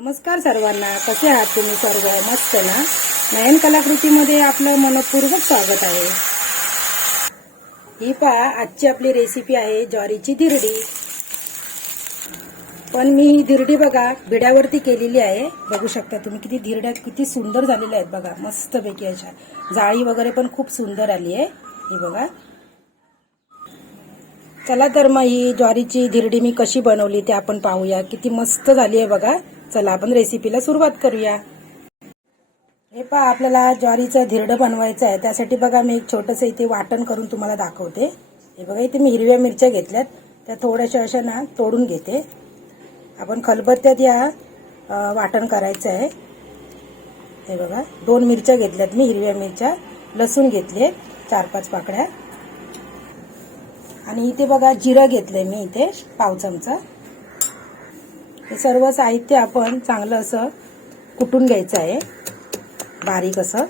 नमस्कार सर्वांना. कसे आहात तुम्ही सर्व? मस्त ना? नयन कलाकृतीमध्ये आपलं मनपूर्वक स्वागत आहे. ही पहा आजची आपली रेसिपी आहे ज्वारीची धिरडी. पण मी ही धिरडी बघा भिड्यावरती केलेली आहे. बघू शकता तुम्ही किती धिरड्या किती सुंदर झालेल्या आहेत बघा. मस्तपैकी अशा. जाळी वगैरे पण खूप सुंदर आली आहे. ही बघा. चला तर मग ही ज्वारीची धिरडी मी कशी बनवली ते आपण पाहूया. किती मस्त झाली आहे बघा. चला आपण रेसिपीला सुरुवात करूया. हे पहा आपल्याला ज्वारीचं धिरडं बनवायचं आहे. त्यासाठी बघा मी एक छोटंसं इथे वाटण करून तुम्हाला दाखवते. हे बघा इथे मी हिरव्या मिरच्या घेतल्यात. त्या थोड्याशा अशा ना तोडून घेते. आपण खलबत्त्यात या वाटण करायचं आहे. हे बघा दोन मिरच्या घेतल्यात मी हिरव्या मिरच्या. लसूण घेतले चार पाच पाकड्या आणि इथे बघा जिरं घेतलंय मी इथे पाव चमचा. हे सर्व साहित्य आपण चांगलं असं कुटून घ्यायचं आहे. बारीक असं.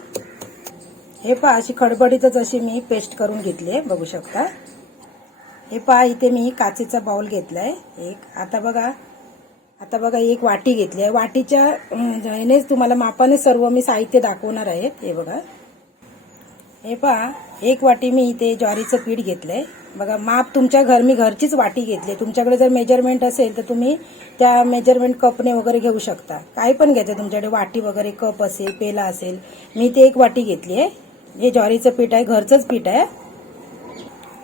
हे पहा अशी खडबडीतच अशी मी पेस्ट करून घेतली आहे बघू शकता. हे पहा इथे मी काचेचा बाउल आहे एक आता बघा. आता बघा एक वाटी घेतली आहे. वाटीच्या अं, ह्यानेच तुम्हाला मापाने सर्व मी साहित्य दाखवणार आहेत हे बघा. हे पहा एक वाटी मी इथे ज्वारीचं पीठ घेतलंय. बघा माप तुमच्या घर मी घरचीच वाटी घेतली. तुमच्याकडे जर मेजरमेंट असेल तर तुम्ही त्या मेजरमेंट कपने वगैरे घेऊ शकता. काय पण घ्यायचं तुमच्याकडे वाटी वगैरे कप असेल पेला असेल. मी ते एक वाटी घेतली आहे. हे ज्वारीचं पीठ आहे घरचंच पीठ आहे.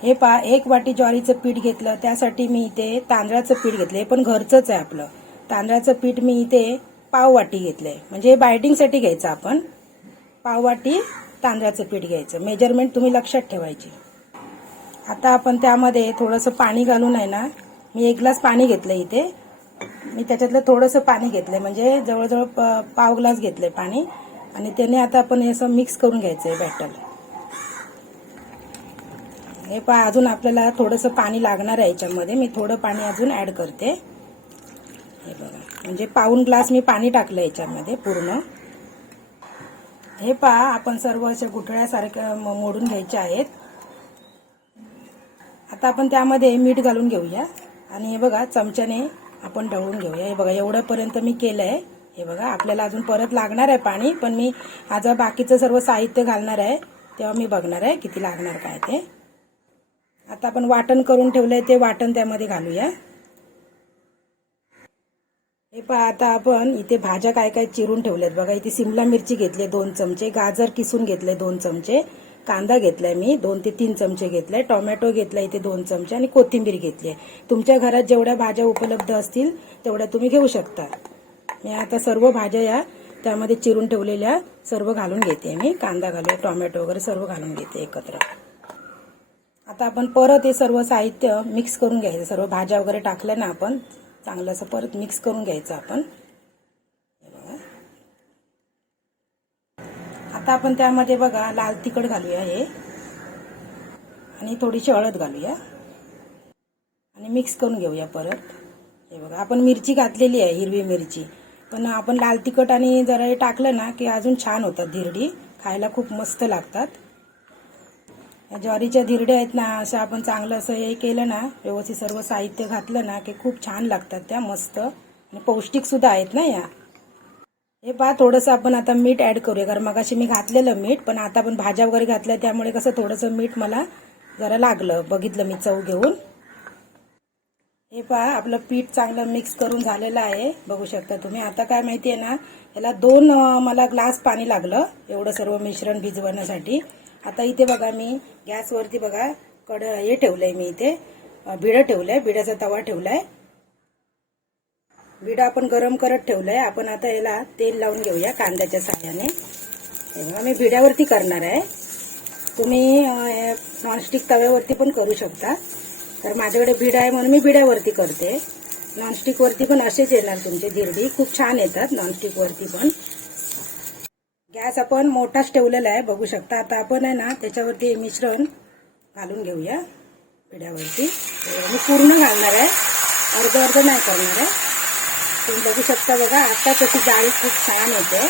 हे पा एक वाटी ज्वारीचं पीठ घेतलं त्यासाठी मी इथे तांदळाचं पीठ घेतलं. हे पण घरचंच आहे आपलं. तांदळाचं पीठ मी इथे पाव वाटी आहे. म्हणजे बायडिंगसाठी घ्यायचं आपण. पाव वाटी तांदळाचं पीठ घ्यायचं. मेजरमेंट तुम्ही लक्षात ठेवायची. आता आपण त्यामध्ये थोडंसं पाणी घालून आहे ना मी एक ग्लास पाणी घेतलं इथे. मी त्याच्यातलं थोडंसं पाणी घेतलंय म्हणजे जवळजवळ प- पाव ग्लास घेतलंय पाणी. आणि त्याने आता आपण हे असं मिक्स करून घ्यायचं आहे बॅटर हे पहा अजून आपल्याला थोडंसं पाणी लागणार आहे याच्यामध्ये. मी थोडं पाणी अजून ॲड करते. हे बघा म्हणजे पाऊन ग्लास मी पाणी टाकलं याच्यामध्ये पूर्ण. हे पहा आपण सर्व असे गुठळ्यासारख्या मोडून घ्यायचे आहेत. आता आपण त्यामध्ये मीठ घालून घेऊया. आणि हे बघा चमच्याने आपण ढवळून घेऊया. हे बघा एवढ्यापर्यंत मी केलंय. हे बघा आपल्याला अजून परत लागणार आहे पाणी पण मी आज बाकीचं सर्व साहित्य घालणार आहे. तेव्हा मी बघणार आहे किती लागणार काय ते. आता आपण वाटण करून ठेवलंय ते वाटण त्यामध्ये घालूया. हे पहा आता आपण इथे भाज्या काय काय चिरून ठेवल्यात. बघा इथे सिमला मिरची घेतली दोन चमचे गाजर किसून घेतले दोन चमचे. कांदा घेतलाय मी दोन ते तीन चमचे घेतलाय टोमॅटो घेतला इथे दोन चमचे आणि कोथिंबीर घेतली आहे. तुमच्या घरात जेवढ्या भाज्या उपलब्ध असतील तेवढ्या तुम्ही घेऊ शकता. मी आता सर्व भाज्या या त्यामध्ये चिरून ठेवलेल्या सर्व घालून घेते मी. कांदा घालूया टोमॅटो वगैरे सर्व घालून घेते एकत्र. आता आपण परत हे सर्व साहित्य मिक्स करून घ्यायचं. सर्व भाज्या वगैरे टाकल्या ना आपण चांगलं असं परत मिक्स करून घ्यायचं आपण हे बघा. आता आपण त्यामध्ये बघा लाल तिखट घालूया हे. आणि थोडीशी हळद घालूया. आणि मिक्स करून घेऊया परत. हे बघा आपण मिरची घातलेली आहे हिरवी मिरची. पण आपण लाल तिखट आणि जरा हे टाकलं ना की अजून छान होतात धिरडी. खायला खूप मस्त लागतात. ज्वारीच्या धिरड्या आहेत ना असं आपण चांगलं असं हे केलं ना व्यवस्थित सर्व साहित्य घातलं ना की खूप छान लागतात त्या मस्त. आणि पौष्टिकसुद्धा आहेत ना या. हे पहा थोडंसं आपण आता मीठ ऍड करूया कारण मगाशी मी घातलेलं मीठ पण आता आपण भाज्या वगैरे घातल्या त्यामुळे कसं थोडंसं मीठ मला जरा लागलं. बघितलं मी चव घेऊन. हे पहा आपलं पीठ चांगलं मिक्स करून झालेलं आहे. बघू शकता तुम्ही. आता काय माहिती आहे ना याला दोन मला ग्लास पाणी लागलं एवढं सर्व मिश्रण भिजवण्यासाठी. आता इथे बघा मी गॅसवरती बघा कड हे ठेवलंय मी इथे. बिडं ठेवलं ठेवलंय बिड्याचा तवा ठेवलाय. भिडं आपण गरम करत ठेवलंय. आपण आता याला तेल लावून घेऊया कांद्याच्या साह्याने. मी भिड्यावरती करणार आहे. तुम्ही नॉनस्टिक तव्यावरती पण करू शकता. तर माझ्याकडे भीड आहे म्हणून मी भिड्यावरती करते. नॉनस्टिकवरती पण असेच येणार तुमचे धिरडी. खूप छान येतात नॉनस्टिकवरती पण. गॅस आपण मोठाच ठेवलेला आहे. बघू शकता आता आपण आहे ना त्याच्यावरती मिश्रण घालून घेऊया. पिढ्यावरती मी पूर्ण घालणार आहे. अर्ध अर्ध नाही करणार आहे. तुम्ही बघू शकता बघा आता त्याची जाळी खूप छान येते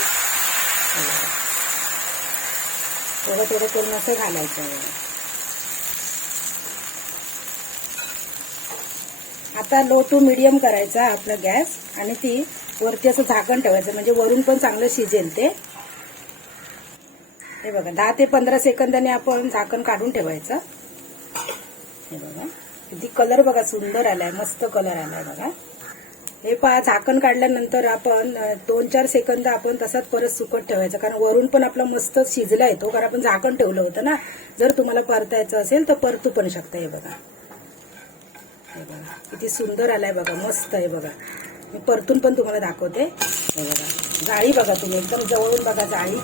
थोडं थोडं करून असं घालायचं. आता लो टू मिडियम करायचा आपला गॅस आणि ती वरती असं झाकण ठेवायचं म्हणजे वरून पण चांगलं शिजेल ते. हे बघा दहा ते पंधरा सेकंदाने आपण झाकण काढून ठेवायचं. हे बघा किती कलर बघा सुंदर आलाय मस्त कलर आलाय बघा. हे पहा झाकण काढल्यानंतर आपण दोन चार सेकंद आपण तसाच परत सुकट ठेवायचं. कारण वरून पण आपला मस्त शिजला येतो कारण आपण झाकण ठेवलं होतं ना. जर तुम्हाला परतायचं असेल तर परतू पण शकता हे बघा. हे बघा किती सुंदर आलाय बघा मस्त आहे बघा. मी परतून पण तुम्हाला दाखवते. हे बघा जाळी बघा तुम्ही एकदम जवळून बघा जाळी.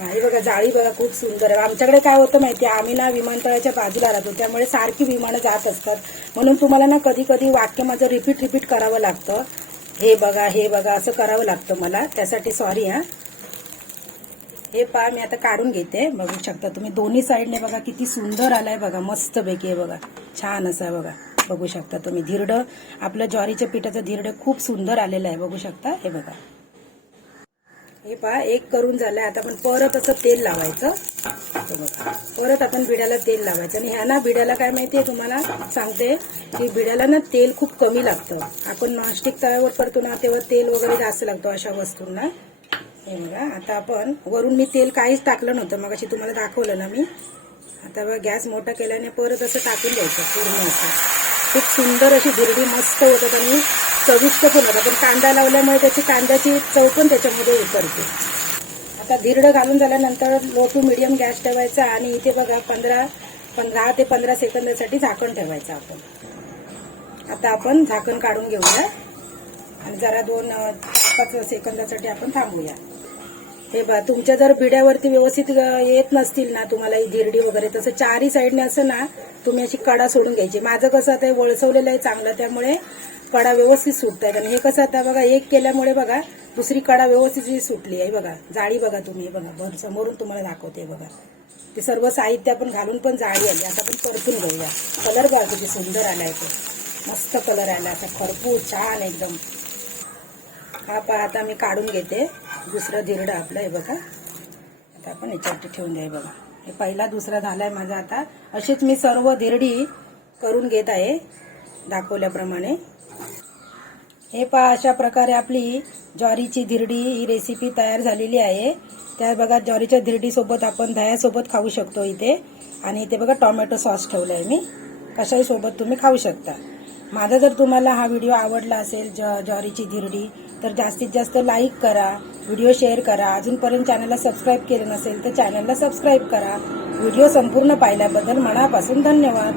हे बघा जाळी बघा खूप सुंदर आहे. आमच्याकडे काय होतं माहिती आहे आम्ही ना विमानतळाच्या बाजूला राहतो त्यामुळे सारखी विमानं जात असतात. म्हणून तुम्हाला ना कधी कधी वाक्य माझं रिपीट रिपीट करावं लागतं. हे बघा हे बघा असं करावं लागतं मला. त्यासाठी सॉरी हा. हे पहा मी आता काढून घेते. बघू शकता तुम्ही दोन्ही साईडने बघा किती सुंदर आलाय बघा मस्त पैकी आहे बघा. छान असं आहे बघा. बघू शकता तुम्ही धिरडं आपलं ज्वारीच्या पिठाचं धिरडं खूप सुंदर आलेलं आहे. बघू शकता हे बघा. हे पहा एक करून झालंय. आता आपण परत असं तेल लावायचं. बघा. परत आपण बिड्याला तेल लावायचं. आणि ह्या ना बिड्याला काय माहितीये तुम्हाला? सांगते. की बिड्याला ना तेल खूप कमी लागतं. आपण नॉनस्टिक तव्यावर करतो ना तेव्हा तेल वगैरे जास्त लागतो अशा वस्तूंना. हे बघा. आता आपण वरून मी तेल काहीच टाकलं नव्हतं. मग तुम्हाला दाखवलं ना मी. आता बघा गॅस मोठा केल्याने परत असं टाकून द्यायचं पूर्ण असं. खूप सुंदर अशी धिरडी मस्त होतात आणि चविष्ट पण होतात. पण कांदा लावल्यामुळे त्याची कांद्याची चव पण त्याच्यामध्ये उतरते आता धिरडं घालून झाल्यानंतर लो टू मिडियम गॅस ठेवायचा आणि इथे बघा पंधरा पंधरा ते पंधरा सेकंदासाठी झाकण ठेवायचं आपण. आता आपण झाकण काढून घेऊया. आणि जरा दोन चार पाच सेकंदासाठी आपण थांबूया. हे बा तुमच्या जर बिड्यावरती व्यवस्थित येत नसतील ना तुम्हाला ही गिरडी वगैरे तसं चारही साईडने असं ना तुम्ही अशी कडा सोडून घ्यायची. माझं कसं आता वळसवलेलं आहे चांगलं त्यामुळे कडा व्यवस्थित सुटत आहे आणि हे कसं आता बघा एक केल्यामुळे बघा दुसरी कडा व्यवस्थित जी सुटली आहे बघा जाळी बघा तुम्ही हे बघा भर समोरून तुम्हाला दाखवते बघा. ते सर्व साहित्य आपण घालून पण जाळी आली. आता आपण परतून घेऊया. कलर बघा किती सुंदर आलाय तो. मस्त कलर आला. असा खरपूर छान एकदम. हा पहा आता मी काढून घेते. दुसरं धिरडं आपलं आहे बघा. आता आपण याच्यावरती ठेवून द्या बघा. हे पहिला दुसरा झालाय माझा आता. अशीच मी सर्व धिरडी करून घेत आहे दाखवल्याप्रमाणे. हे पहा अशा प्रकारे आपली ज्वारीची धिरडी ही रेसिपी तयार झालेली आहे. त्या बघा ज्वारीच्या धिरडीसोबत आपण दह्यासोबत खाऊ शकतो इथे. आणि इथे बघा टोमॅटो सॉस ठेवलाय मी. कशाही सोबत तुम्ही खाऊ शकता. माझा जर तुम्हाला हा व्हिडिओ आवडला असेल ज ज्वारीची धिरडी तर जास्तीत जास्त लाईक करा व्हिडिओ शेअर करा. अजूनपर्यंत चॅनलला सबस्क्राईब केलं नसेल तर चॅनलला सबस्क्राईब करा. व्हिडिओ संपूर्ण पाहिल्याबद्दल मनापासून धन्यवाद.